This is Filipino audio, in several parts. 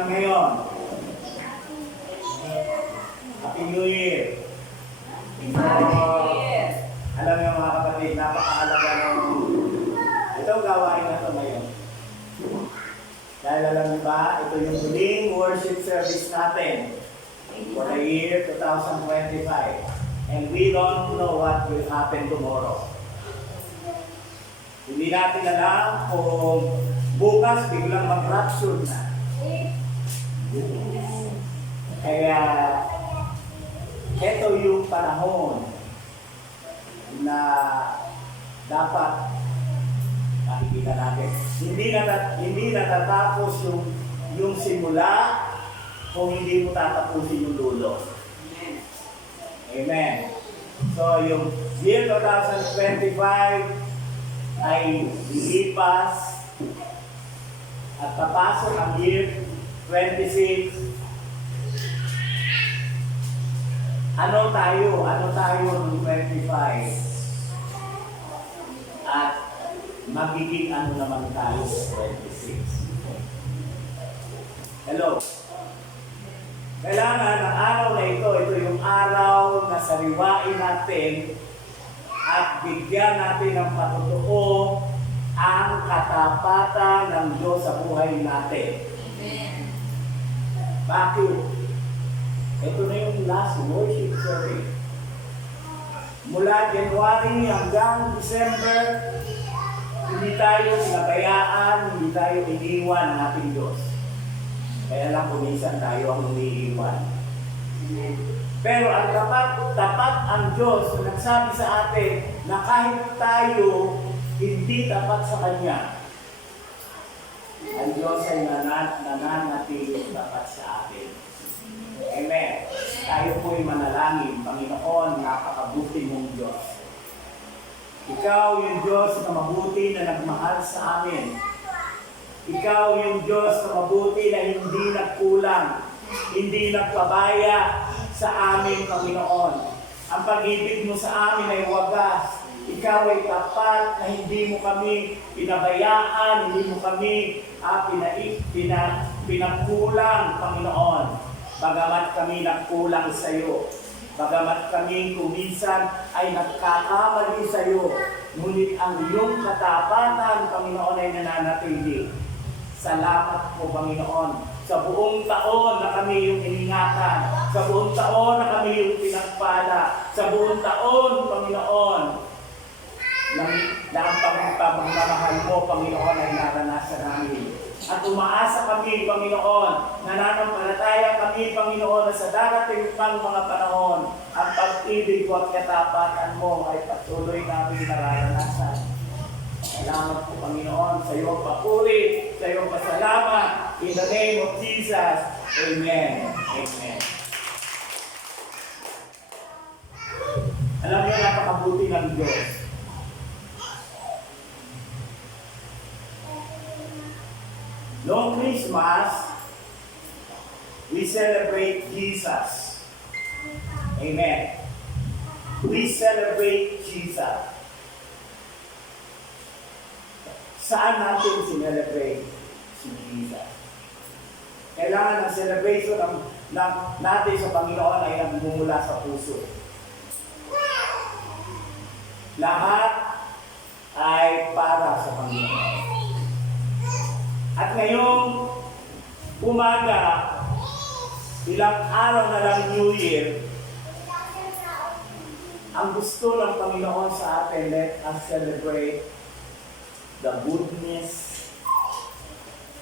naman ngayon? Happy New Year! Alam niyo mga kapatid, napakahalaga ng itong gawain na ito ngayon. Dahil alam niyo ba, ito yung huling worship service natin for the year 2025. And we don't know what will happen tomorrow. Hindi natin alam kung bukas biglang mag-rapture na. Kaya, ito yung panahon na dapat makikita natin. Hindi natatapos yung simula kung hindi mo tatapusin yung dulo. Amen. So, yung year 2025 ay lilipas at papasok ang year 26. Ano tayo ng 25? At magiging ano naman tayo sa 26? Hello? Kailangan ang araw na ito yung araw na sariwain natin at bigyan natin ng patutuo ang katapatan ng Diyos sa buhay natin. Amen. Bakit? Ito na yung last worship service. Mula January hanggang December, hindi tayo sinabayaan, hindi tayo iniwan ng ating Diyos. Kaya lang kuminsan tayo ang umiiwan. Pero ang tapat ang Diyos na nagsabi sa atin na kahit tayo hindi tapat sa Kanya, ang Diyos ay nananatiling tapat sa atin. Amen. Tayo po'y manalangin, Panginoon, napakabuti mong Diyos. Ikaw yung Diyos na mabuti na nagmahal sa amin. Ikaw yung Diyos na mabuti na hindi nagkulang, hindi nagpabaya sa amin, Panginoon. Ang pag-ibig mo sa amin ay wagas. Ikaw ay tapat na hindi mo kami pinabayaan, hindi mo kami pinakulang, Panginoon. Bagamat kami nagkulang sa iyo, bagamat kami kuminsan ay nagkakamali sa iyo, ngunit ang iyong katapatan, Panginoon, ay nananatili. Salamat po, Panginoon, sa buong taon na kami yung iningatan, sa buong taon na kami yung pinagpala, sa buong taon, Panginoon, na ang pagmamahal mo, Panginoon, ay naranasan namin. At umaasa kami, Panginoon, nananampalataya kami, Panginoon, na sa darating pang mga panahon, ang pag-ibig mo at katapatan mo ay patuloy namin nararanasan. Salamat po, Panginoon, sa iyong papuri, sa iyong pasalamat. In the name of Jesus, Amen. Amen. Alam niyo, napakabuti ng Diyos. Noong Christmas, we celebrate Jesus. Amen. We celebrate Jesus. Saan natin sinelebrate si Jesus? Kailangan ng celebration natin sa Panginoon ay nagmumula sa puso. Lahat ay para sa Panginoon. At ngayong umaga, ilang araw na lang New Year, ang gusto ng Panginoon sa atin, let us celebrate the goodness,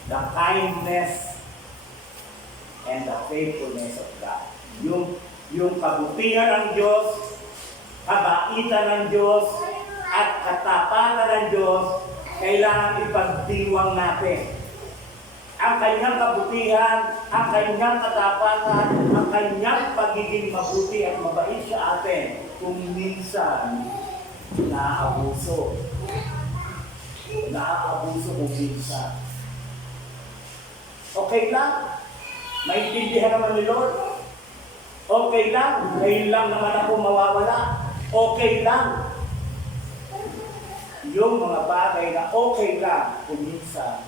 the kindness, and the faithfulness of God. Yung kabutihan ng Diyos, kabaitan ng Diyos, at katapatan ng Diyos, kailangan ipagdiwang natin. Ang kanyang kabutihan, ang kanyang katapatan, ang kanyang pagiging mabuti at mabait sa atin, kung minsan naaabuso. Naaabuso kung minsan. Okay lang. Maintindihan naman ni Lord. Okay lang. Ngayon lang naman ako mawawala. Okay lang. Yung mga bagay na okay lang, kung minsan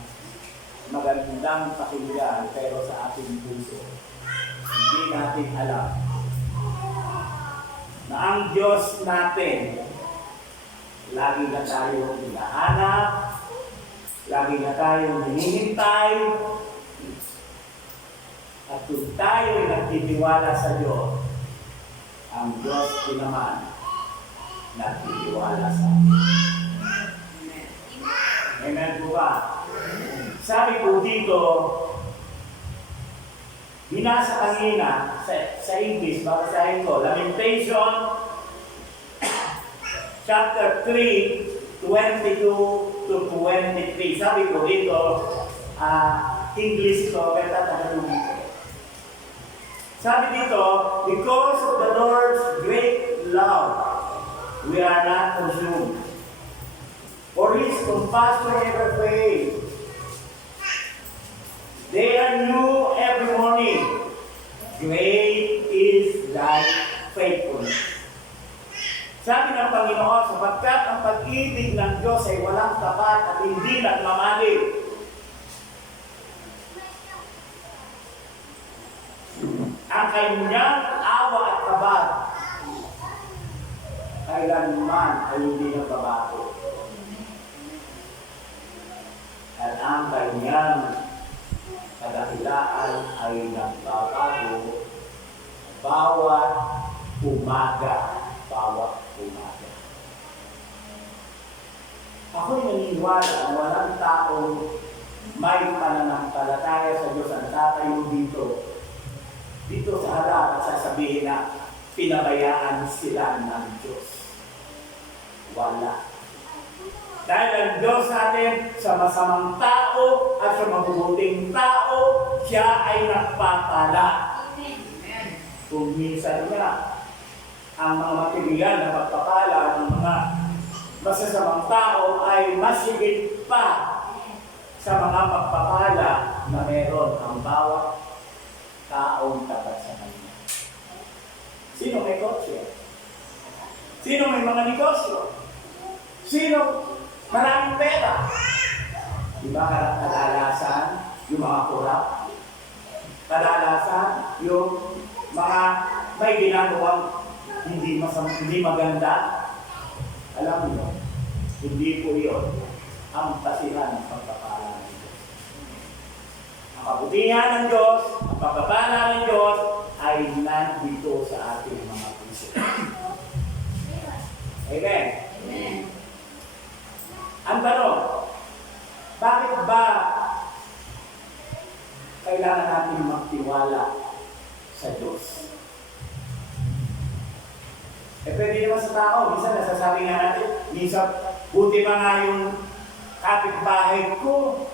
magandang pakinggan, pero sa ating puso, hindi natin alam na ang Diyos natin, lagi na tayo hinahanap, lagi na tayo hinihintay, at kung tayo ay nagtitiwala sa Diyos, ang Diyos din naman nagtitiwala sa atin. Amen po ba? Sabi ko dito, binasa kanina sa English, babasahin ko, Lamentation chapter 3, 22 to 23. Sabi ko dito, English ko, pero tatanungin ko. Sabi dito, because of the Lord's great love, we are not consumed. For His compassion never fails. They are new every morning. Great is thy faithfulness. Sabi ng Panginoon, sapagkat ang pag-ibig ng Diyos ay walang tapat at hindi nagmamalit. Ang kanyang awa at kabag kailanman ay hindi nagbabago. At ang kanyang kadakilaan ay nagbabago bawat umaga. Bawat umaga. Ako'y naniniwala na walang taong may pananampalataya sa Diyos ang tatayo dito sa harap at sasabihin na pinabayaan sila ng Diyos. Wala. Dahil ang Diyos natin sa masamang tao at sa mabubuting tao, siya ay nagpapala. Kung minsan nga, ang mga material na pagpapala ng mga masasamang tao ay mas higit pa sa mga pagpapala na meron ang bawat taong tapat sa kanya. Sino may kotse? Sino may mga negosyo? Sino maraming pera? Diba kadalasan yung mga kurap? Kadalasan yung mga may ginagawang hindi maganda? Alam niyo, hindi po yun ang kasihan ng pagpapala ng Diyos. Ang kabutihan ng Diyos, ang pagpapala ng Diyos ay nandito sa ating mga puso. Amen? Amen. Ang tanong, bakit ba kailangan natin magtiwala sa Diyos? Pwede naman sa tao, minsan nasasabi nga natin, minsan buti pa nga yung kapitbahay ko,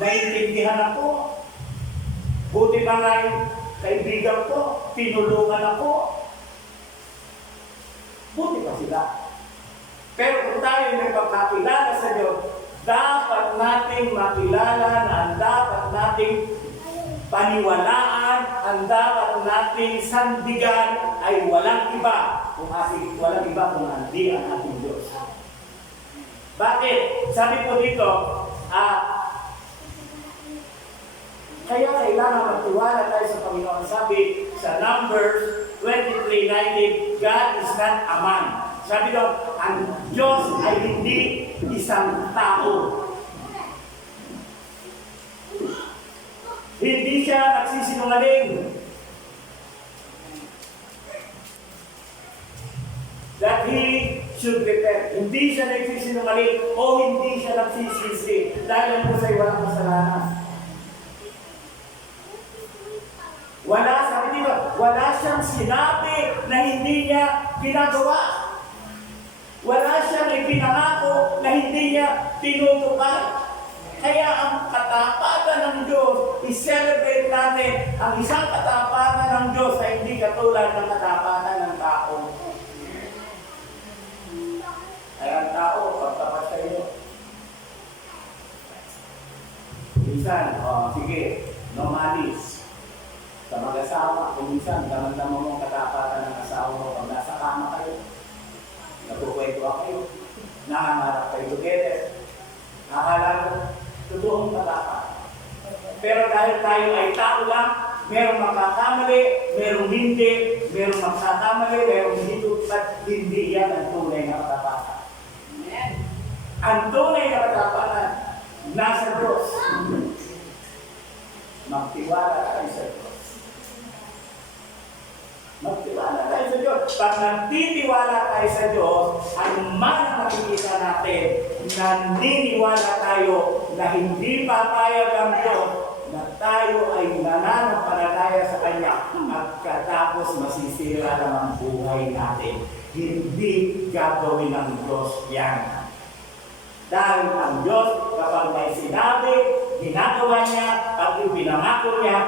naiintindihan ako, buti pa nga yung kaibigan ko, tinulungan ako, buti pa sila. Pero kung tayo may pagkakilala sa Diyos, dapat nating makilala na ang dapat nating paniwalaan, ang dapat nating sandigan ay walang iba kung hindi ang ating Diyos. Bakit? Sabi po dito, kaya kailangan magtiwala tayo sa Panginoon. Sabi sa Numbers 23:19, God is not a man. Sabi doon, ang Diyos ay hindi isang tao. Hindi siya nagsisinungaling. That He should repent. Hindi siya nagsisinungaling o hindi siya nagsisisi dahil ang Diyos ay walang kasalanan. Wala siyang sinabi na hindi niya ginagawa. Wala siyang ipinangako na hindi niya tinutupad. Kaya ang katapatan ng Diyos, i-celebrate natin ang isang katapatan ng Diyos ay hindi katulad ng katapatan ng tao. Ay ang tao, pagtapat sa iyo. Minsan, sige, no malis. Sa mag-asawa, kung minsan, damang-damang mong katapatan ng asawa mo pag nasa kama kayo. Nagkukwento kayo. Nangangarap kayo together. Akala mo, tayo ay tao lang, merong makakamali, merong hindi, merong makakamali, merong hindi at hindi yan ang tunay na katapatan. Ang tunay na katapatan, nasa Diyos. Magtiwala tayo sa Diyos. Magtiwala tayo sa Diyos. Pag nagtitiwala tayo sa Diyos, ang makikita natin, naniniwala tayo na hindi papayag ang Diyos na tayo ay nananampalataya sa Kanya at katapos masisira lang ang buhay natin. Hindi gagawin ng Diyos yan. Dahil ang Diyos, kapag may sinabi, ginagawa niya, pag ipinangako niya,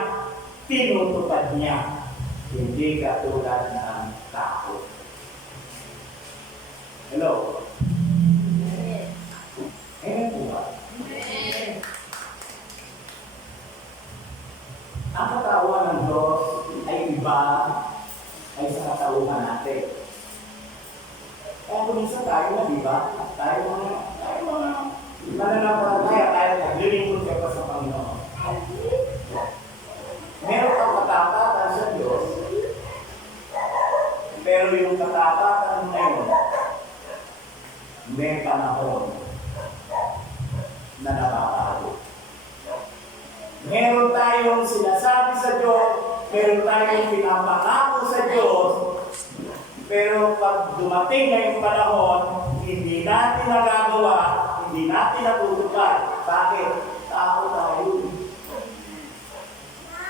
tinutupad niya. Hindi katulad ng tao. Hello? Amen po ba? Ang katawan ng Diyos ay iba ay sa katauhan natin. Kaya kung minsan tayo na, di ba? Tayo mga mananampalataya, tayo naglilingkod ka pa sa Panginoon. Meron kang katapatan sa Diyos, pero yung katapatan ngayon, may panahon na nababago. Meron tayong sinasabi sa Diyos, meron tayong pinapangako sa Diyos, pero pag dumating na yung panahon, hindi natin nagagawa, hindi natin natutupad. Bakit? Tao tayo.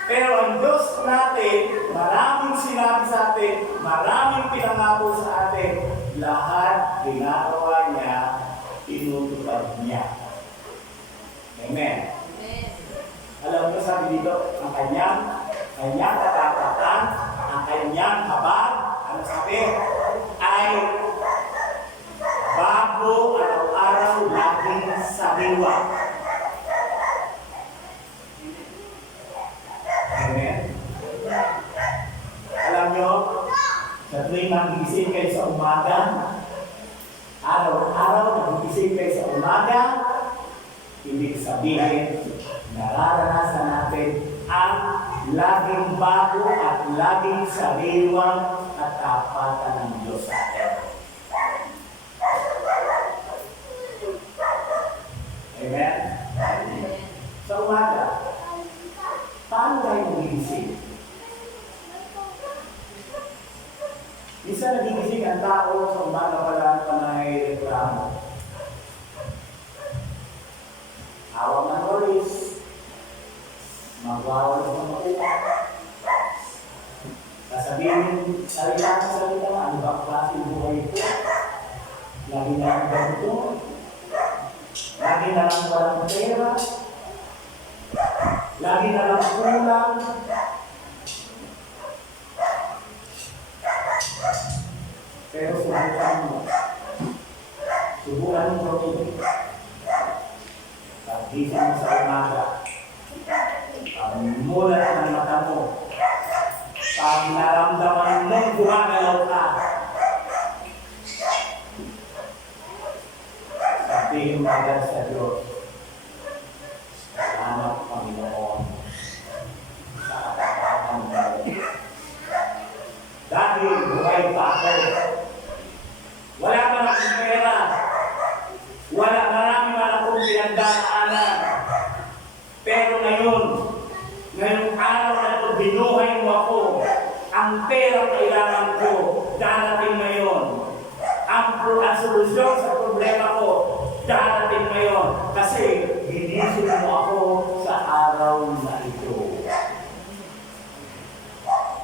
Pero ang Diyos natin, maraming sinabi sa atin, maraming pinangako sa atin, lahat ginagawa niya, tinutupad niya. Amen. Alam mo, sabi dito, ang kanyang katapatan, ang kanyang habag, ano sabi? Ay bago araw-araw laging sariwa. Amen? Alam nyo, sa tuwing nagigising kayo sa umaga, araw-araw nagigising kayo sa umaga, ibig sabihin, nararanasan natin ang laging bago at laging sariwang katapatan ng Diyos sa atin. Amen? Sa umaga, paano tayo nagigising? Isa nagigising ang tao sa umaga pala panay reklamo. Hawak ng oris, magwawal sa makuha. Sasabihin, salita, ano ba klaseng buhay ko? Lagi na lang ganito. Lagi na lang walang pera. Lagi na lang kulang. Pero subukan mo. Subukan mo ito. Pag-isip mo sa umaga. Pag-mulat ng mata mo. Pag naramdaman mong gumagalaw ka. Sabihin mo agad sa Diyos. Salamat, Panginoon, sa katapatan mo. Dahil buhay pa ako. Wala man akong pera. Marami man akong pinagdaanan. Pero ngayong araw na ito, binuhay mo ako. Ang pera kailangan ko, darating ngayon. Ang solusyon sa problema ko, darating ngayon. Kasi ginising mo ako sa araw na ito.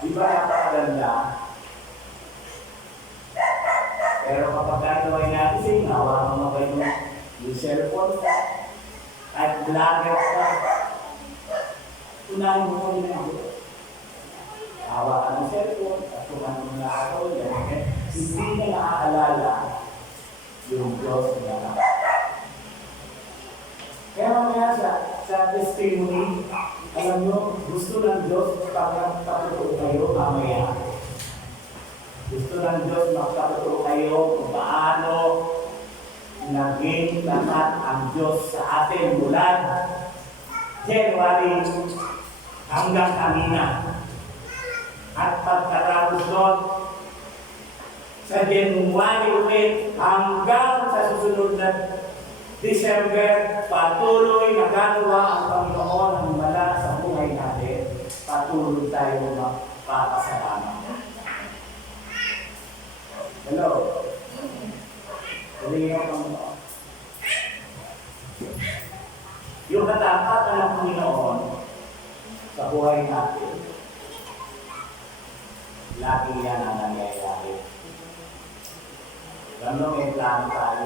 Di ba napakaganda? Pero kapag gagawin natin, sinawa mo ba yung cellphone ka? At vlogger ka? Tunahin mo kami na ito. Hawa ka ng cellphone, at tunahin mo na ako, hindi na naaalala yung Diyos na. Kaya mamaya sa testimony, alam nyo, gusto ng Diyos pagkakatuto kayo mamaya. Gusto ng Diyos magkatuto kayo kung paano naging lahat ang Diyos sa atin mula January hanggang kami na. At pagkatapos doon, sa January ulit hanggang sa susunod na December, patuloy na gagawa ang Panginoon ang himala sa buhay natin. Patuloy tayo magpapasalamat. Hello? Tuloy ang Panginoon. Yung katapatan ng Panginoon sa buhay natin, lagi yan ang nangyayari. Alam mo, may plano tayo.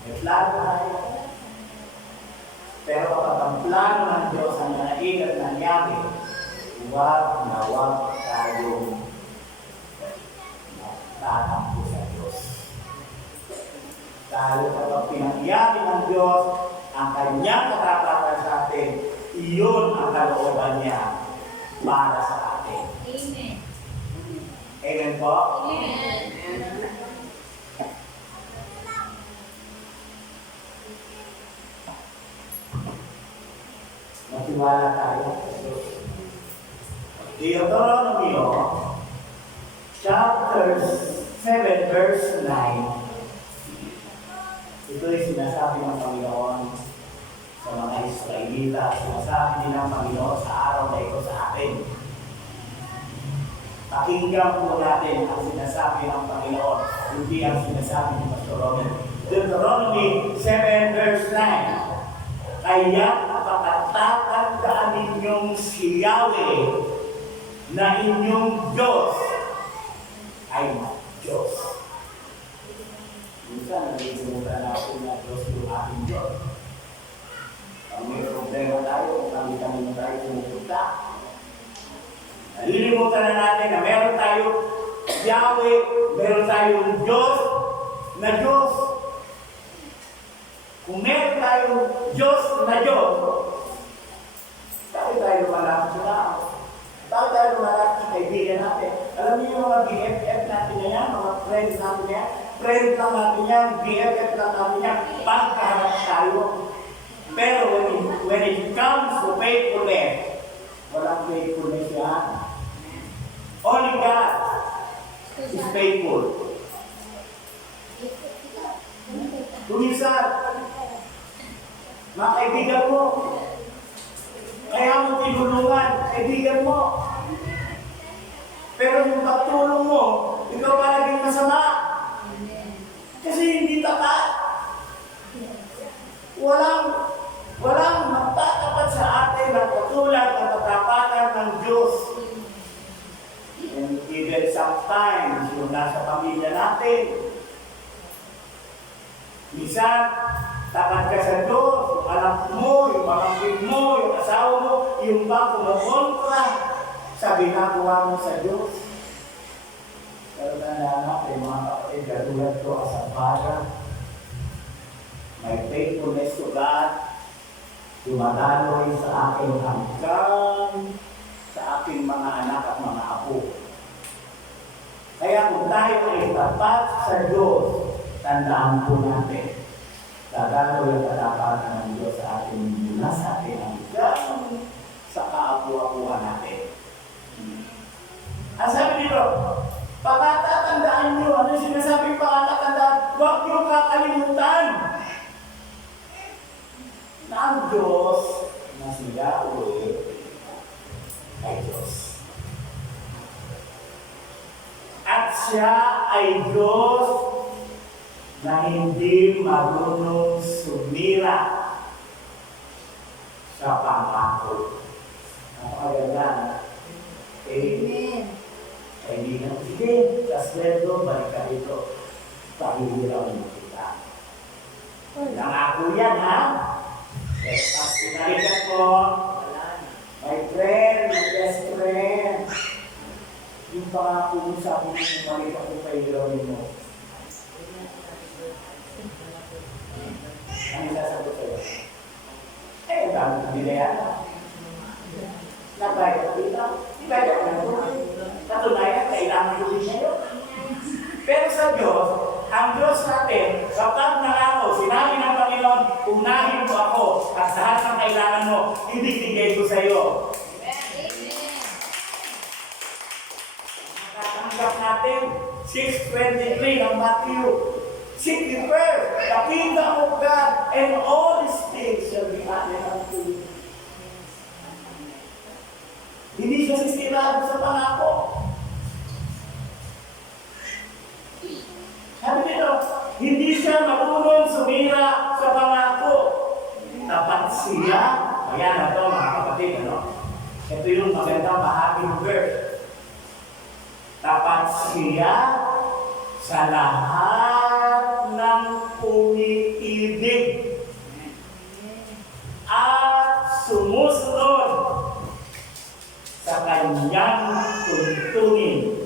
May plano tayo. Pero kapag ang plano ng Diyos ang nanaig at nangyari, huwag na huwag tayong tatampo sa Diyos. Dahil kapag pinangyari ng Diyos ang kanyang katapatan sa atin, iyon ang kalooban niya para sa atin. Amen. Amen po? Amen. Matiwala tayo sa Diyos. Deuteronomy chapter 7 verse 9. Ito ay sinasabi ng Panginoon sa mga Israelita. Sinasabi din ng Panginoon sa araw na ito sa atin. Pakinggan po natin ang sinasabi ng Panginoon, hindi ang sinasabi ng Pastor Robin. Deuteronomy 7 verse 9. Kaya pagtatandaan ninyong si Yahweh na inyong Diyos ay Diyos. Minsan, nalilimutan natin na Diyos yung ating Diyos. Pag may problema tayo, kami na tayo pumupunta. Nalilimutan na natin na meron tayo Yahweh, meron tayong Diyos na Diyos. Kung meron tayong Diyos na Diyos, bakit tayo lumalapit sa tao? Bakit tayo lumalapit sa kaibigan natin? Alam niyo yung mga BFF natin na yan, mga friends natin na yan, friend lang natin yan, BFF lang natin yan, pagkaharap tayo. Pero when it comes to faithfulness, walang faithfulness yan. Only God is faithful. Tumisan, mga kaibigan mo, kaya mo tinulungan, kaibigan mo. Pero yung pagtulong mo, ikaw pa naging masama. Kasi hindi tapat. Walang magtatapat sa atin na katulad ng katapatan ng Diyos. And even sometimes, yung nasa pamilya natin, minsan, tapat ka sa Diyos, yung anak mo, yung pamangkin mo, yung asawa mo, yung ba kumukontra sa ginagawa mo sa Diyos. Pero nananap, mga kapatid, katulad ko as a father, my faithfulness to God, dumadaloy sa akin hanggang sa aking mga anak at mga apo. Kaya kung tayo ay tapat sa Diyos, tandaan po natin, dadaloy ang katapatan ng Diyos sa ating mula sa atin hanggang sa kaapu-apuhan natin. Ang sabi dito, pagkatatandaan nyo, ano yung sinasabing pagkatatandaan? Huwag nyo kakalimutan na ang Diyos na si Yahweh ay Diyos. At siya ay Diyos na hindi marunong sumira sa pangako. Napakaganda. Amen. Kaibigan, sige, Kasledo, balik ka dito. Pahihiraw mo kita. Nangako yan, ha? Pero pag pinalikat ko, my friend, my best friend, yung pangako mo sa akin, balik ako pahihiraw mo. Ano sasagot sa'yo? Eh, dami na binayaan. Nagbayad ko dito. Ibaya ko na ito. Katunayan, kailangan ko din sa'yo. Pero sa Diyos, ang Diyos natin, kapag nangako, sinabi ng Panginoon, unahin mo ako at lahat ng kailangan mo, ibibigay ko sa'yo. natin, 6:23 ng Matthew. Seek ye first the kingdom of God, and all these things shall be added unto you. Hindi siya sisirado sa pangako. Sabi dito, hindi siya marunong sumira sa pangako. Tapat siya. Ayan na ito mga kapatid, ano? Ito yung magandang bahagi ng verse. Tapat siya sa lahat ng umiibig at sumusunod sa kanyang tuntunin.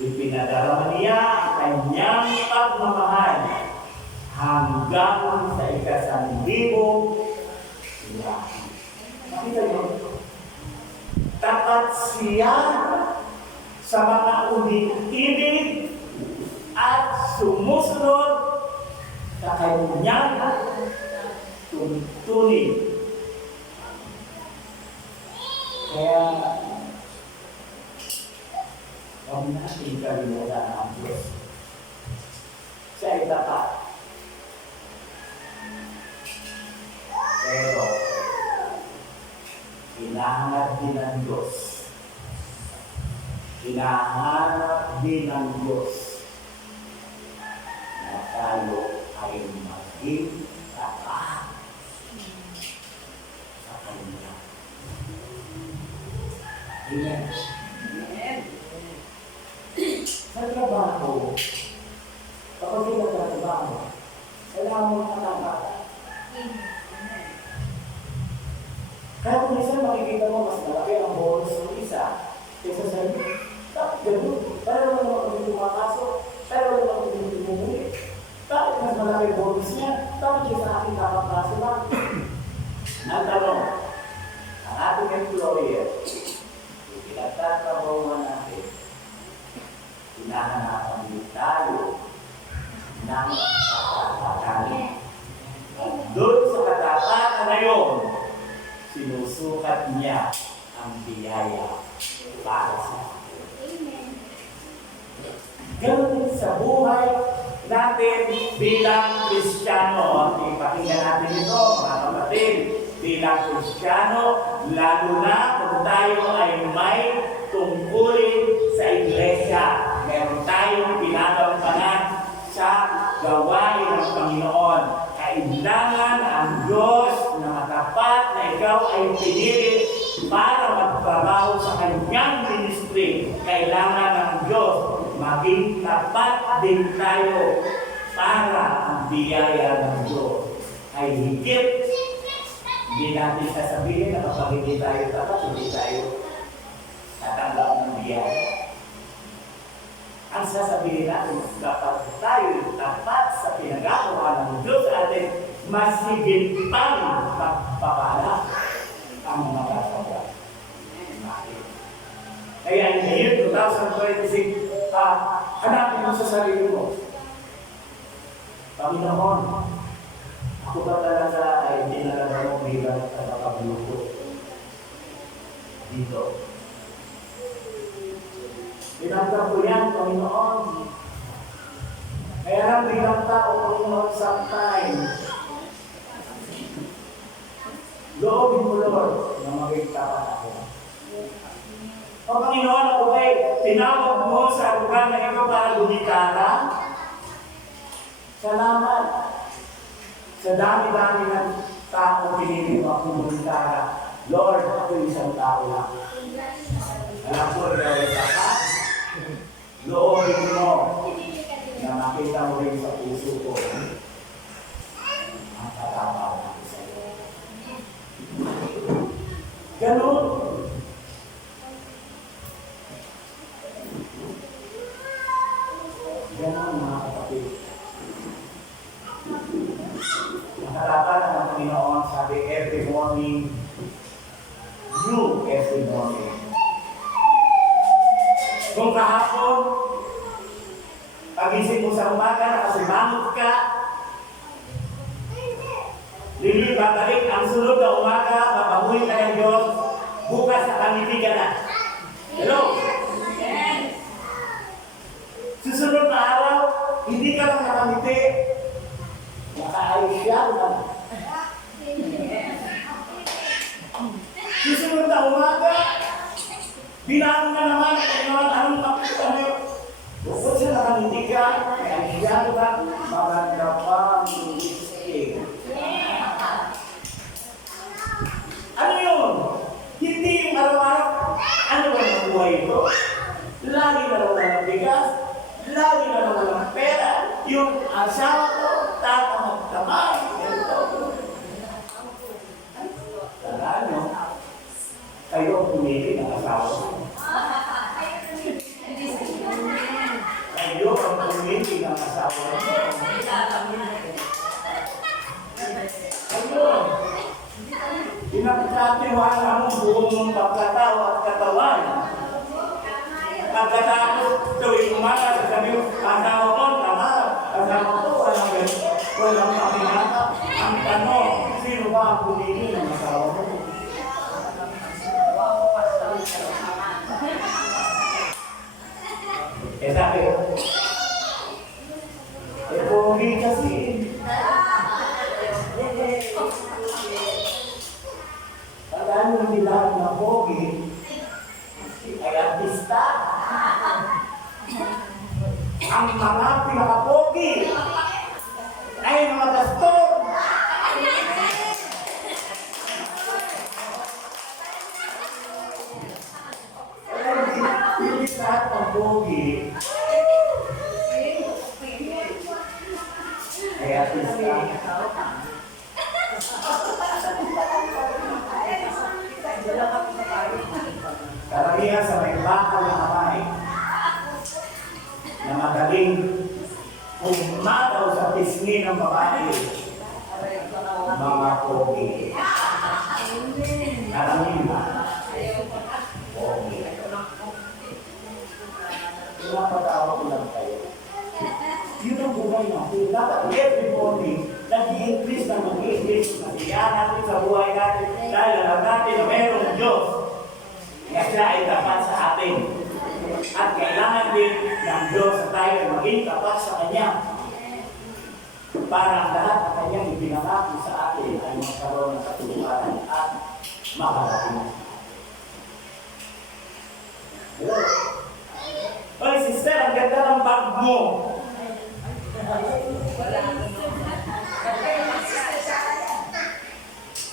Ipinadarama niya ang kanyang pagmamahal hanggang sa ika-1,000 lahi. Nakita niyo? Tapat siya sa mga umiibig at sumusunod sa kanyang tuntunin. Kaya, huwag natin kalimutan ang Diyos. Siya ay tapat. Pero, hinahanap din ng Diyos. Hinahanap din ng Diyos na tayo ay maging tapat sa Kanya. Amen. Sa trabaho, kapag pinagtrabaho, kailangan mo nakakata. Kaya kung minsan makikita mo mas malaki ang bonus ng isa, kaysa sa iyo, bakit ganun? Pero naman naman kami tumakaso, pero naman kami tumumuli. Bakit mas malaki ang bonus niya? Bakit siya sa aking kakakaso lang? Ang tanong, ang ating employer, yung pinagtatrabahuan natin, hinahanapan din tayo ng katapatan. Doon sa katapatan na yun, sinusukat niya ang biyaya para sa atin. Ganun din sa buhay natin bilang Kristiyano. Ipakinggan natin ito, mga kapatid. Bilang Kristiyano, lalo na kung tayo ay may tungkulin sa iglesia. Meron tayong pinagampanan sa gawain ng Panginoon. Kailangan ang Diyos na matapat na ikaw ay pinili para magtrabaho sa kanyang ministry. Kailangan ng Diyos maging tapat din tayo para ang biyaya ng Diyos ay higit. Hindi natin sasabihin na kapag hindi tayo tapat, hindi tayo natanggap ng biyaya. Ang sasabihin natin, dapat tayo tapat sa pinagagawa ng Diyos atin, mas higit pang pagpapala ang mga kasabay. Kaya in the year 2026, hanapin mo sa sarili mo. Panginoon, ako ba talaga ay dinalaga mo bilang tagapagluto dito? Pinagdang ko yan, Panginoon. Kaya lang bilang tao, Panginoon, sometimes, loobin mo, Lord, na maging tapat ako. O Panginoon, ako ay tinawag mo sa lugar na ito para lumikara. Salamat. Sa dami-dami ng tao, pinili mo akong lumikara. Lord, ako isang tao lang. Alam ko, ikaw ay tapat. Loobin mo na makita mo rin sa puso ko ang katapaw natin sa iyo. Ganun. Ganun mga kapatid. Ang katapaw ng Panginoon sabi every morning, new every morning. Kung kahapon, pagising mo sa umaga, nakasimangot ka, babalik ang sunod na umaga, mapamuhin ka ng Diyos, bukas nakangiti ka na. Hello? lagi na nawalan ng bigas, lagi na nawalan ng pera, yung asawa ko, tatamag-tamay, ganito. Tandaan nyo, kayo ang pumili ng asawa ko. Kayo ang pumili ng asawa ko. Kayo, pinagkatiwala mo buong mong pagkatao at katawan. Pagkatapos tuwing umaga, sasabi mo, asawa ko, tama. Asawa ko, walang pakinata. Ang tanong, sino ba ang pumili ng asawa mo? Sabi ko, pogi kasi. Pagkaan yung nilahat na pogi, ay artista. Ang mga pinaka-pogi ay mga pastor. Hindi lahat ng pogi ay artista. Karamihan sa may bakal na kamay na magaling umataw sa pisngi ng babae, mga pogi. Karamihan. Pogi. Pinapatawa ko lang kayo. Yun ang buhay natin. Dapat every morning, nag-i-increase na mag-i-increase. Masiyahan natin sa buhay natin dahil alam natin na mayroong Diyos na siya ay tapat sa atin. At kailangan din ng Diyos na tayo ay maging tapat sa Kanya para ang lahat na Kanyang ipinangako sa atin ay magkaroon ng katuluhan at makarating. Hello? Oy, sister, ang ganda ng bag mo.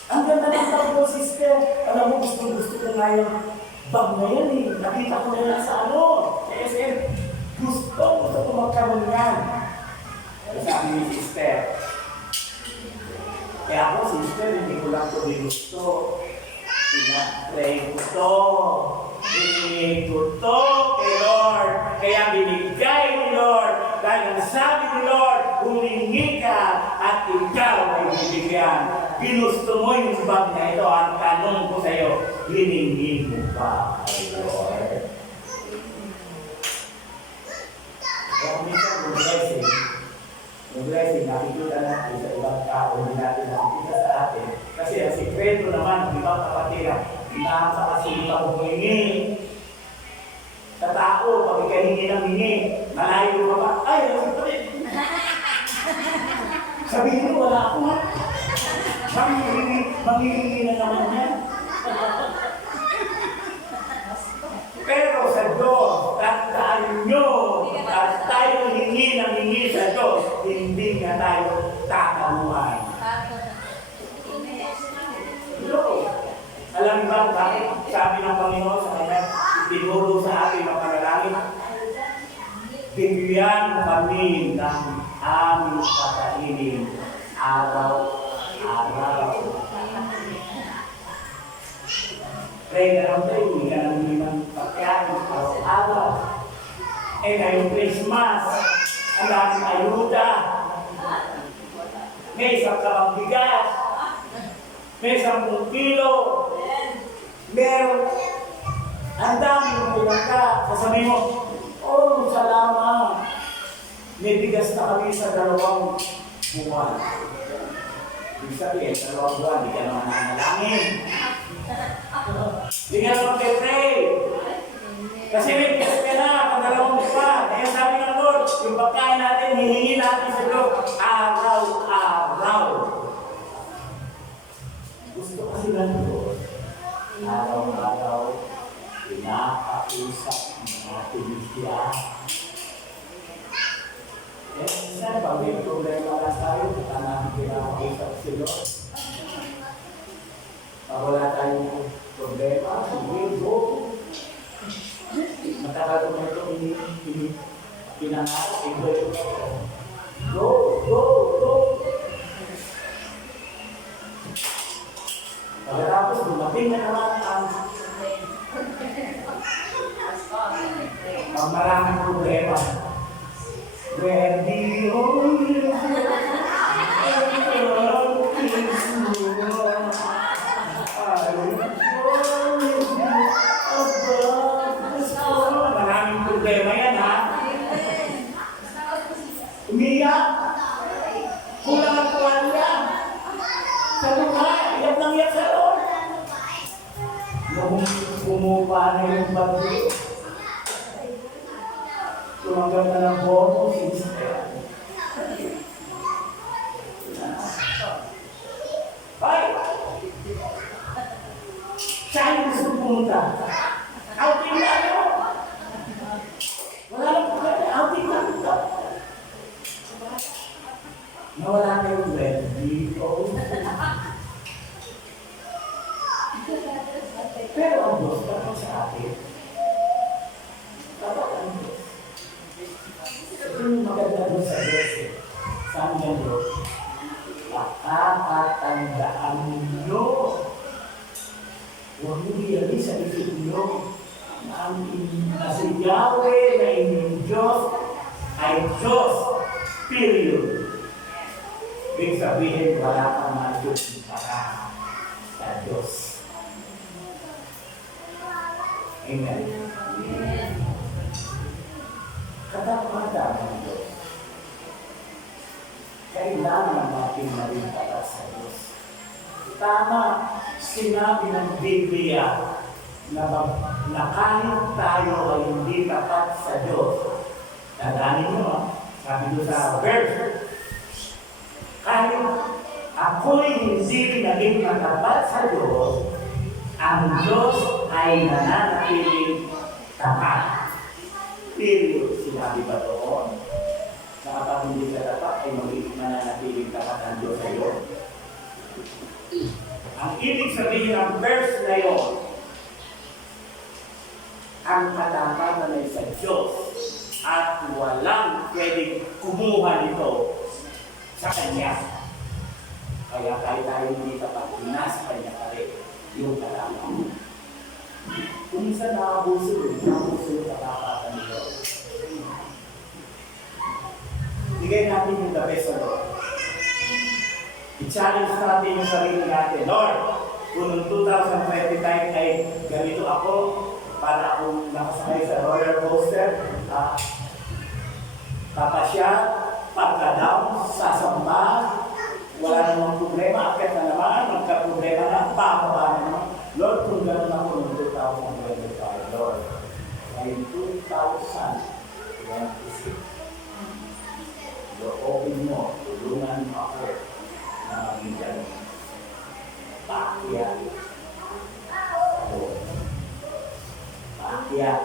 Ang ganda ng bag mo, sister. Alam mo, gusto ko nga yung bag na yan eh. Nakita ko na yan sa ano. SM. Gusto ko magkaroon yan. Sabi ni sister. Kaya ako, sister, hindi ko lang ito ginusto. Pinag-pray ko ito. Hinihingi ko ito kay Lord. Kaya binigay ni Lord. Dahil ang sabi ni Lord, humingi ka at ikaw ay bibigyan. Ginusto mo yung bag na ito. Ang tanong ko sa iyo, hiningi mo ba kay Lord? Kaya minsan mag-blessing, nakikita natin sa ibang tao, hindi natin nakikita sa atin. Kasi ang sikreto naman ng ibang kapatid, nakakasita mo humingi. Sa tao, pag ikahingi ng hingi, malayo ka ba? Ay, sabihin mo, wala ako ha. Manghihingi na naman yan. Pero sa Diyos, tandaan nyo, at tayo hingi ng hingi sa Diyos, hindi nga tayo tatamuhan. Hello? Alam ba bakit sabi ng Panginoon sa kanya, tinuro sa ating mga panalangin? Bigyan mo kami ng aming kakainin araw-araw. Pray na lang tayo, hindi ka nang limang pagkain araw-araw. Eh ngayong Christmas, ang daming ayuda. May isang kabang bigas. May 10 kilo. Meron. Ang dami ng pinaka. Sasabihin mo, oh, salamat. May bigas na kami sa 2 buwan. Ibig sabihin, 2 buwan, di ka naman nanalangin. Di ka naman pray. Kasi may bigas ka na, pag 2 buwan. Kaya sabi ng Lord, yung pagkain natin, hihingi natin sa Lord, araw-araw. Gusto kasi ng Lord, araw-araw, pinakausap natin siya. Eh, saan ba may problema na tayo? Baka natin pinakausap si Lord. Pag wala tayong problema, sige, go. matagal ko na ito pinangarap. Go, go, go! Pagkatapos, dumating na naman ang maraming problema. Where the only maraming problema yan, ha? Umiyak. Kulang ang tuwalya. Sa luha, iyak nang iyak sa loob. Nung pumupa na yung bagyo, tumanggap na ng bonus instead. Ay! Saan gusto pumunta? Outing na ano? Wala lang po kayo. Outing na ito. Nawala na yung ready. Pero ang Diyos, kapag sa atin, kapag ang Diyos, ito yung maganda doon sa Diyos eh. Saan yan Diyos? Makakatandaan ninyo. Huwag mo iyalis sa isip niyo na si Yahweh na inyong Diyos ay Diyos. Period. Ibig sabihin, wala kang mga Diyos para sa Diyos. Amen. Amen. Katapatan ng Diyos. Kailangan natin maging tapat sa Diyos. Tama, sinabi ng Biblia na kahit tayo ay hindi tapat sa Diyos. Tandaanin nyo, sabi doon sa verse, kahit ako'y hindi naging matapat sa Diyos, ang Diyos ay nananatiling tapat. Period. Sinabi ba doon? Na kapag hindi ka tapat, ay magiging mananatiling tapat ang Diyos sa iyo. Ang ibig sabihin ng verse na yun, ang katapatan ay sa Diyos at walang pwedeng kumuha nito sa Kanya. Kaya kahit tayo hindi tapat, nasa Kanya pa rin yung katapatan. Kung isa nakabuso yung katapatan nito. Bigay natin yung the best of Lord. I-challenge natin yung sarili natin. Lord, kung noong 2025 ay ganito ako, para akong nakasakay sa roller coaster, papasya, pagka-down, sasamba, wala namang problema, akit na naman, magka-problema na, pababa na naman. Lord, kung gano'n ako noong 2025, Lord, ay 2026, open mo, tulungan mo ako na maging gano'n. Paakyat. Paakyat.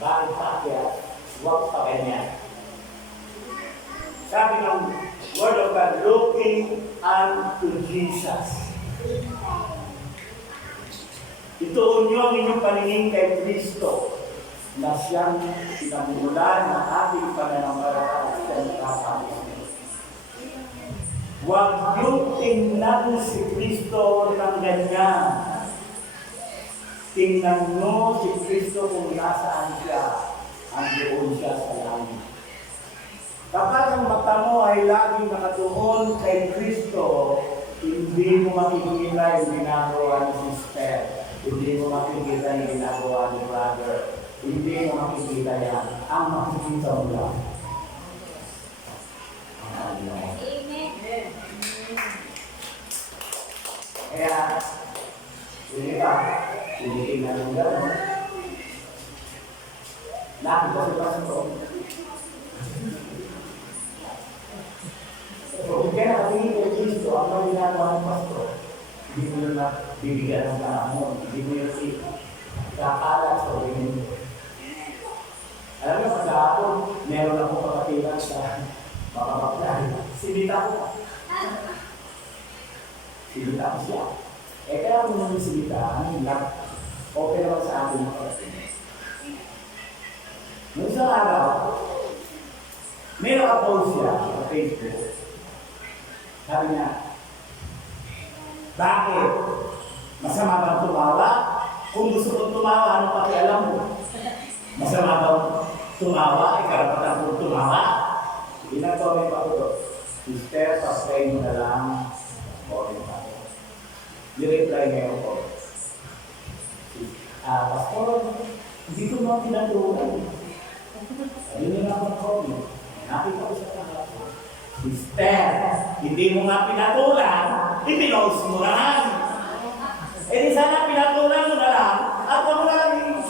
Bakit paakyat? Huwag pa ganyan. Sabi ng Word of God, looking unto Jesus. Ituon niyo ang inyong paningin kay Kristo na siyang pinamumulan ng ating pananampalataya at siyang nakapagod. Huwag niyong tingnan si Kristo ng ganyan. Tingnan niyo si Kristo kung nasaan siya, ang doon siya sa langit. Kapag ang mata mo ay laging nakatuon kay Kristo, hindi mo makikita yung ginagawa ni sister. Hindi mo makikita yung ginagawa ni brother. Hindi mo makikita yan. Ang makikita mo lang. Amen. Kaya, hindi ka, tinitingnan mo gano'n. Nakita si Pastor. Kung kaya nakatingin kay Kristo, ang mga ginagawa ng Pastor, hindi mo yun bibigyan ng panahon. Hindi mo yun kakalat sa tingin mo. Alam mo, pagkakapon, meron akong pakatilan sa mga baklan. Sinita ko. Sinita ko siya. Kaya mo nang sinita, okay naman sa akin. Nung isang araw, may nakapost siya sa Facebook. Sabi niya, bakit? Masama bang tumawa? Kung gusto kong tumawa, ano pakialam mo? Masama bang tumawa? Karapatan kong tumawa? Ginagawa pa ko ito. Sister, pasay mo na lang. Comment ako. I-reply niya ako. Pastor, hindi ko mga pinatulan. Sabi niya na ako ng comment. Nakita ko sa kahapon. Sister, hindi mo nga pinatulan, ipinost mo na lang. Eh di sana pinatulan mo na lang, at mo na lang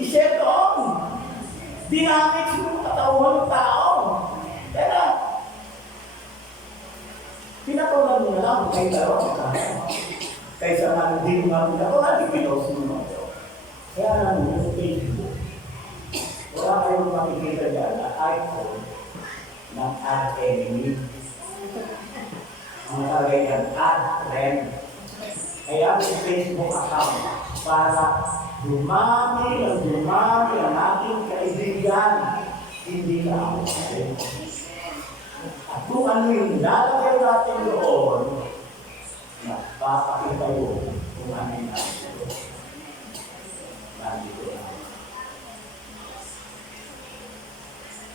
i-share doon. Dinamit yung katawan ng tao. Pero, pinatulan mo na lang, kahit dalawa ka. Kaysa nga hindi mo nga pinatulan, ipinost mo na lang. Kaya lang yung Facebook, wala kayong makikita dyan na icon ng ad enemy. Ang nakalagay ng ad friend. Kaya may Facebook account para dumami ang ating kaibigan. Hindi na ako sabi. At kung ano yung lalagay natin doon, napapakita yun kung ano yung natin doon. Nandito na.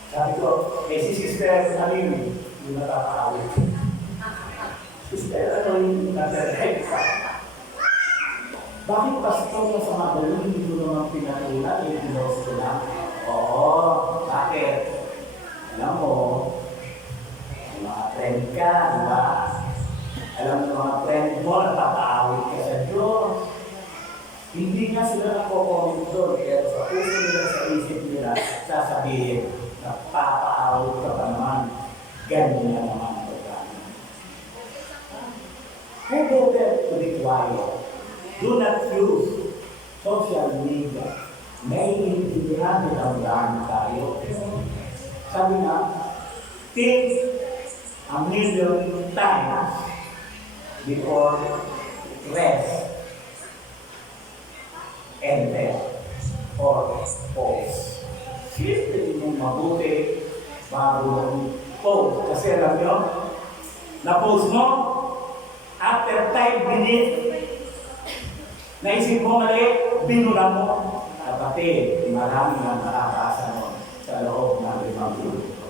Sabi ko, si Sister, ano yun? Yung nakakaawit. Sister, ano yung nasa-drive ka? Bakit pastor na sa magaling, hindi ko naman pinatulan, yung pinost ko lang? Oo, bakit? Alam mo, may mga friend ka, di ba? Alam mo mga friend mo, nakakaawit ka sa Diyos. Hindi nga sila nako-comment doon, pero sa puso nila, sa isip nila, sasabihin, nagpapaawit ka pa naman. Ganyan na naman ang pagkain. Who better to be quiet? Do not use social media. May intindihan nilang daan tayo. Sabi na, think a million times before rest, enter, or pause. Siyempre mong mabuti bago post. Kasi alam nyo, na-post mo, after 5 minutes, naisip mo mali, binula mo. Kapatid, marami na nakakasa mo sa loob ng 5 minuto.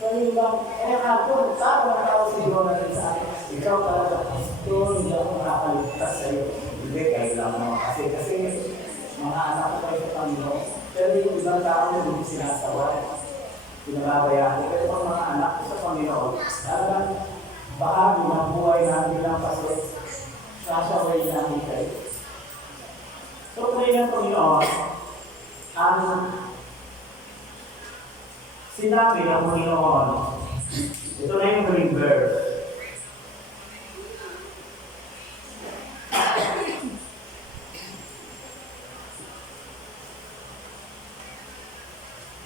Sabi ba, kaya ako, tao siguro na rin sa akin. Ikaw talaga, pastor, hindi ako nakakaligtas sa'yo. Hindi, kailangan mo. Kasi mga anak ko kayo sa Panginoon. Pero yung ibang tao na hindi sinasaway. Pinababaya ko. Pero ang mga anak ko sa Panginoon, talagang bahagi ng buhay namin lang kasi sasaway namin kayo. So, pray ng Panginoon, ang sinabi ng Panginoon, ito na yung huling verse.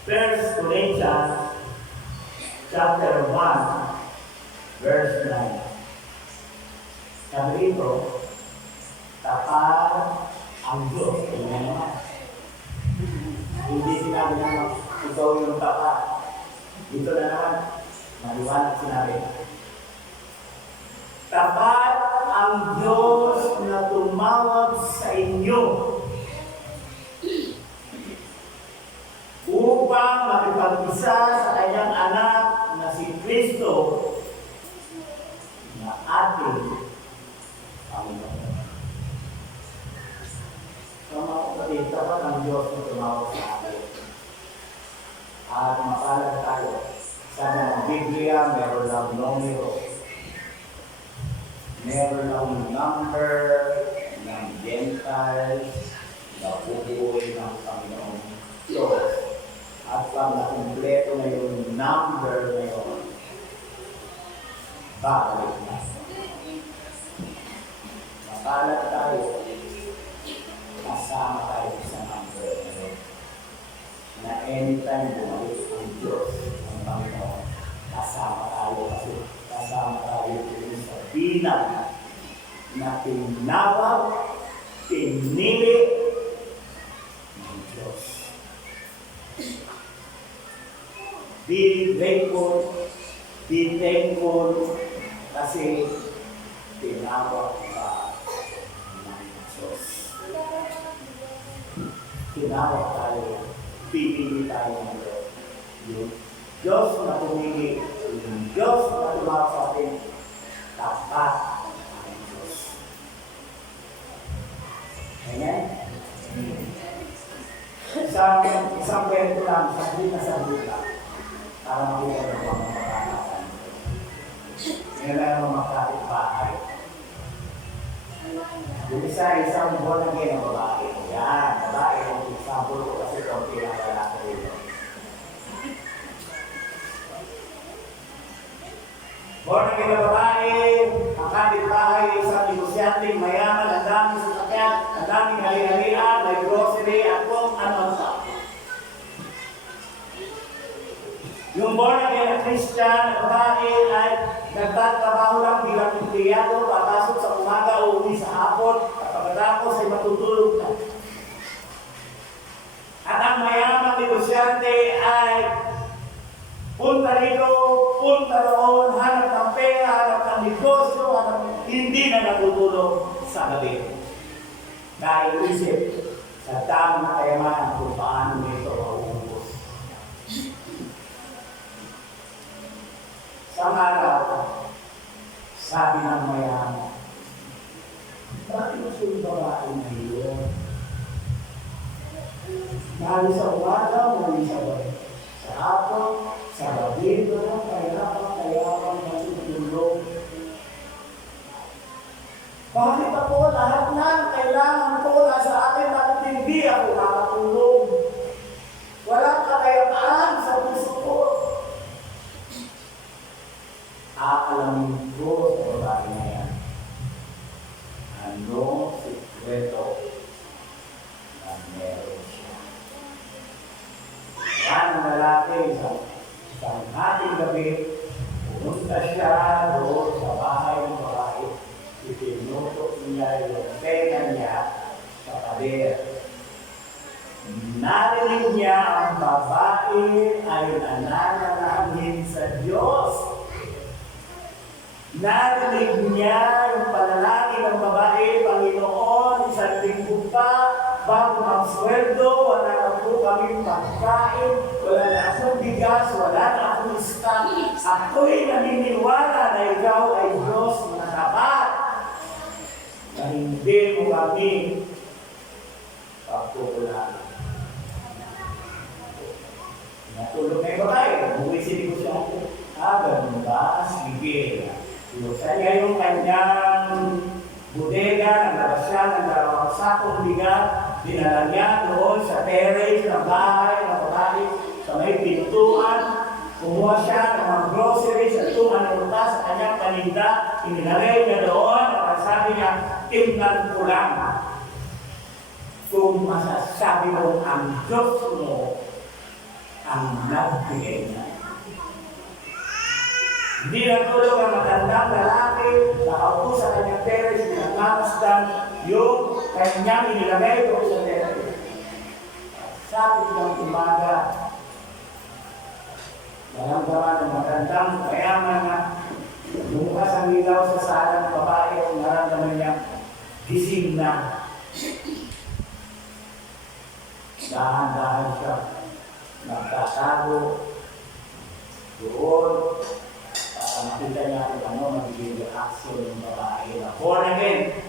First Corinthians chapter 1, verse 9. Sabi rito, tapat ang Diyos. Tingnan naman. Hindi sinabi naman, ikaw yung tapat. Dito na naman, maliwanag sinabi. Tapat ang Diyos na tumawag sa inyo upang makipag-isa sa kanyang anak na si Kristo na ating Panginoon. So mga kapatid, tapat ang Diyos na tumawag sa atin. At mapalad tayo. Sana ng Biblia, meron lang numero. Meron lang number ng Gentiles na bubuhay ng Panginoon Diyos. At pag nakumpleto na yung number na yun, babalik na. Mapalad tayo. Kasama tayo sa number na yun. Na anytime bumalik ang Diyos, ang Panginoon, kasama tayo kasi kasama tayo sa bilang na tinawag, pinili ng Diyos. Be grateful, be thankful, kasi tinawag ka ng Diyos. Tinawag tayo, pinili tayo ng Diyos. Yung Diyos na pumili, yung Diyos na tumawag sa atin, tapat ang Diyos. Amen? Isang kwento lang, saglit lang, para makita ng mga makakatan. Ngayon lang ang mga kapitbahay. Yung isang buwan na ngayon ang babae. Yan, babae ang example ko kasi kung pinakala ko rin. Buwan na ngayon ang babae, ang kapitbahay, isang negosyanteng mayaman, ang daming sasakyan, ang daming hali-halian, may grocery, at kung ano pa. Yung born again na Christian, na babae ay nagtatrabaho lang bilang empleyado, papasok sa umaga o uwi sa hapon, at pagkatapos ay matutulog na. At ang mayamang negosyante ay punta rito, punta roon, hanap ng pera, hanap ng negosyo, hindi na natutulog sa gabi. Dahil isip sa dami na kayamanan kung paano nito mauubos. Isang araw, sabi ng mayaman, bakit gusto yung babae na yun? Dahil sa umaga, muli sa gabi. Sa hapon, sa gabi, doon, kaya matutulog. Bakit ako lahat ng kailangan ko nasa akin, bakit hindi ako makatulog? Walang kakayapaan sa puso ko. Aalamin ko sa babae na yan. Ano sikreto na meron siya. Yan ang lalaki sa ating gabi, pumunta siya doon sa bahay ng babae. Itinutok niya yung tenga niya sa pader. Narinig niya ang babae ay nananalangin sa Diyos. Narinig niya yung panalangin ng babae, Panginoon, isang linggo pa, bago mag-sweldo, wala na po kaming pagkain, wala na akong bigas, wala na akong stock. Ako'y naniniwala na ikaw ay Diyos na tapat, na hindi mo kami pagkukulaan. Natulog na yung babae, buwisili ko siya. Ganun ba? Sige. Sa niya yung kanyang bodega, naglabas siya ng dalawang sakong bigat, dinala niya doon sa terrace ng bahay ng babae, sa may pintuan, kumuha siya ng mga groceries at tumanunta sa kanyang paninda, inilagay niya doon, at sabi niya, tingnan ko lang kung masasabi mo ang Diyos mo ang nagbigay niya. Hindi natulog ang matandang lalaki, nakaupo sa kanyang terrace, pinagmamasdan yung kanyang inilagay doon sa terrace. Sabi ng umaga, naramdaman ng matandang mayaman na lumukas ang ilaw sa sala ng babae at naramdaman niya, gising na. Dahan-dahan siya, nagtatago doon. Makita niya kung ano magiging reaction ng babae na born again.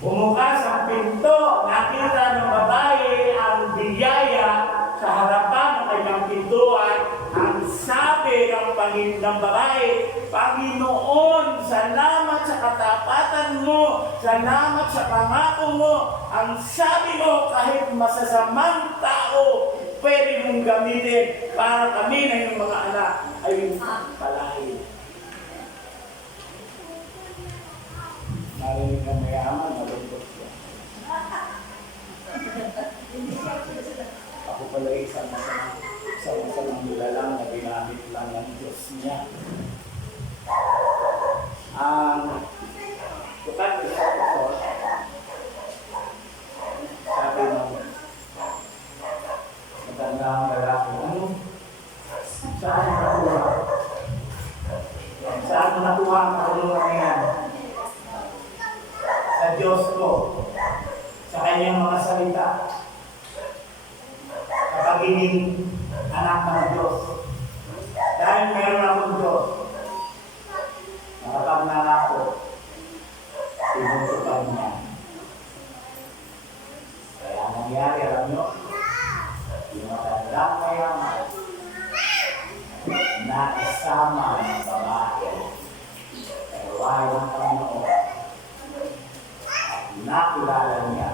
Bumukas ang pinto, nakita ng babae ang biyaya sa harapan ng kanyang pintuan. Ang sabi ng babae, Panginoon, salamat sa katapatan mo, salamat sa pangako mo. Ang sabi mo, kahit masasamang tao, pwede mong gamitin para kami na yung mga anak ay palahin. Narinig ng mayaman, nalungkot siya. Ako pala isang masamang nilalang na ginamit lang ng Diyos niya. Ang tukat ko sa ito, sabi ng kanyang mga salita. Kapag ining anak ng Diyos. Dahil meron akong Diyos, na kapag nangako, tinutupad niya. Kaya nangyari, alam nyo, yung matandang mayaman na kasama ng babae, karuwayo ng Panginoon, at nakilala niya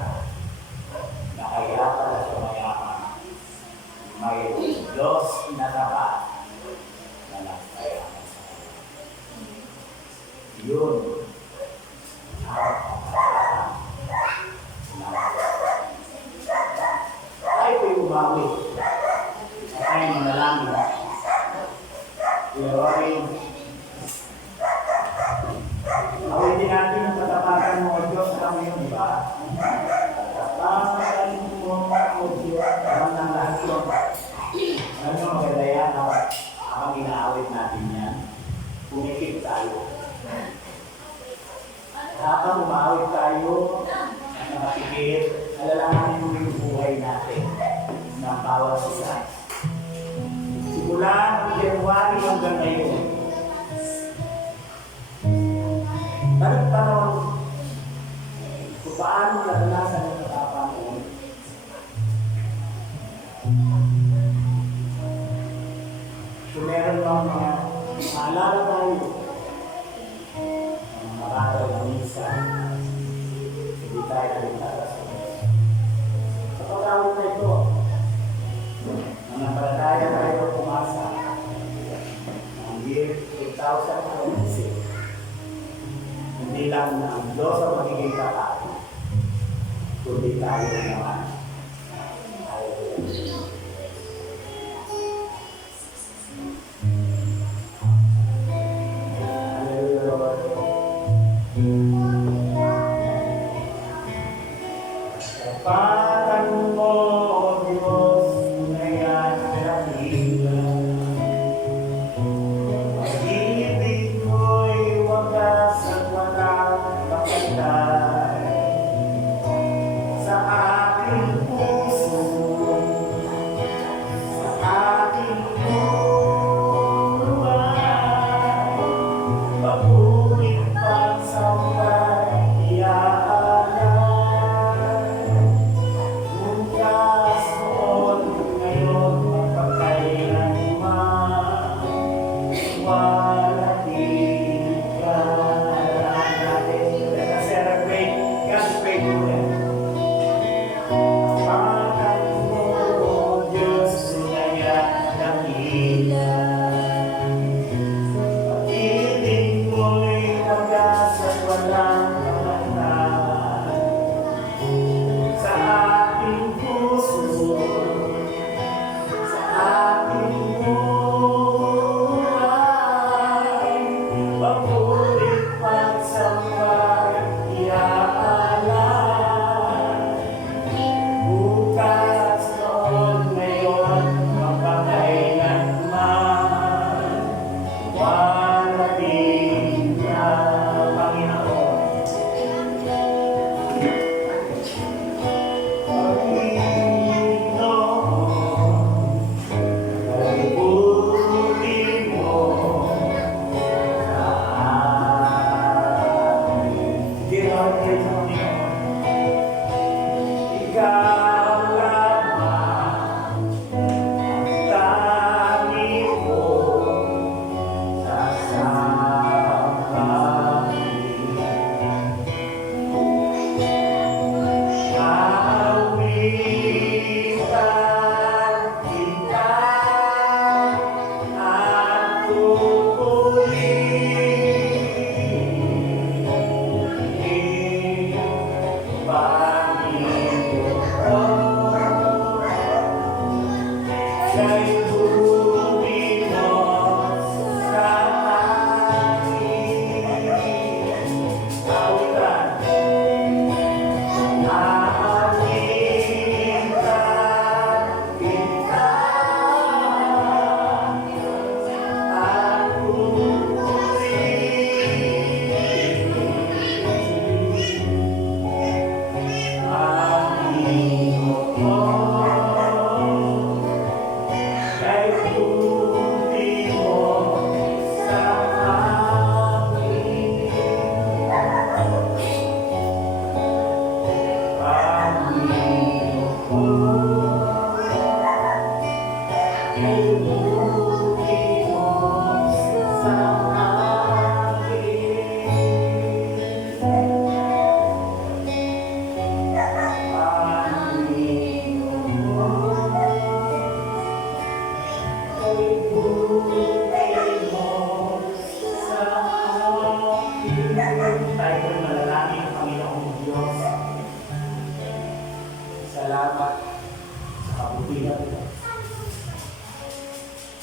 na kaya pala siya mayaman, may Diyos na tapat na nagpayaman sa kanya. Yun ang pagkakataon ng tayo po'y umawi sa kanyang manalangin. Pero ay awitin natin ang katapatan mo, O Diyos, kami yun, di ba? Katapatan mo, O Diyos, alam ng lahat yun. Alam nyo, maganda yan, habang inaawit natin yan, pumikit tayo. Habang umawit tayo, na makikit, alalahanin mo yung buhay natin ng bawat isa. Simula ng January hanggang ngayon, balik panahon kung paano naranasan ng katapang kung meron bang mga maalala tayo ng mga bagal na minsan hindi tayo nalintara sa Diyos. Sa pag-awit na ito, nanampalataya tayo pumasa ng year 2026. Hindi lang na ang Diyos ang magiging tapat, kundi tayo naman. Kapatan mo, O Diyos, na yan dakilan. Pag-ibig mo'y wagas at walang pakitay. Sa aking puso, sa aking luway, pag-uwing pagsambay, iaalay. Salamat sa kabutihan mo.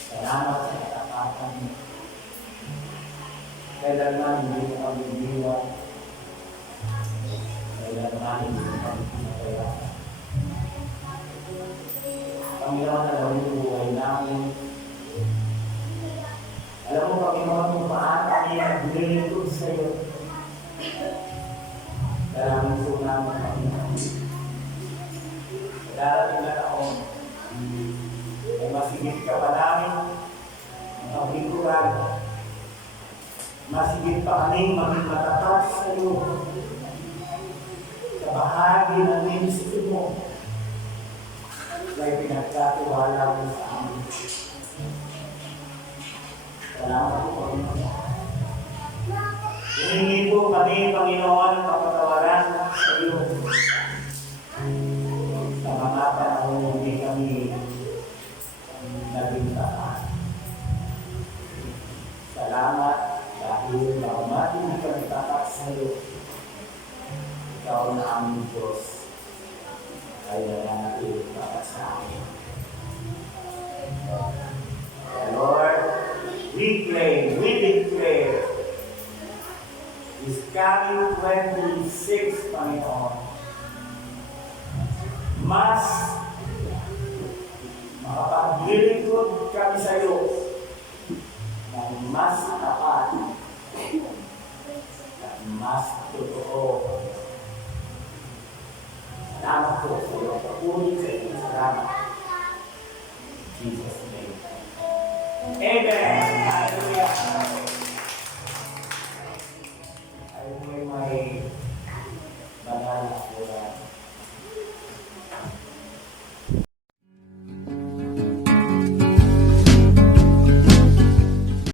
Salamat sa katapatan mo. Kailangan hindi mo kami iniwan. Kailangan hindi mo kami pinapayaan. Panginoon, alam mo yung buhay namin. Alam mo, Panginoon, kung paano kami naglilingkod sa iyo. Salamat po namin, Panginoon. Sa darating na taon, ay masigit ka pa namin ang paglingkuran. Masigit pa kami maging matatas sa iyo. Sa bahagi ng ministry mo, ay pinagkatiwala mo sa amin. Salamat po, Panginoon. Hihingi po kami, Panginoon, ang kapatawaran sa iyo. Sa mga panahon hindi kami naging tapat. Salamat dahil bagamat hindi kami tapat sa iyo. Ikaw na aming Diyos ay nananatili tapat sa amin. Lord, we claim, we declare this coming 26, Panginoon, mas makapaglilingkod kami sa iyo ng mas tapat at mas totoo. Salamat po sa iyong papunin sa iyong salamat. In Jesus' name. Amen. Hallelujah.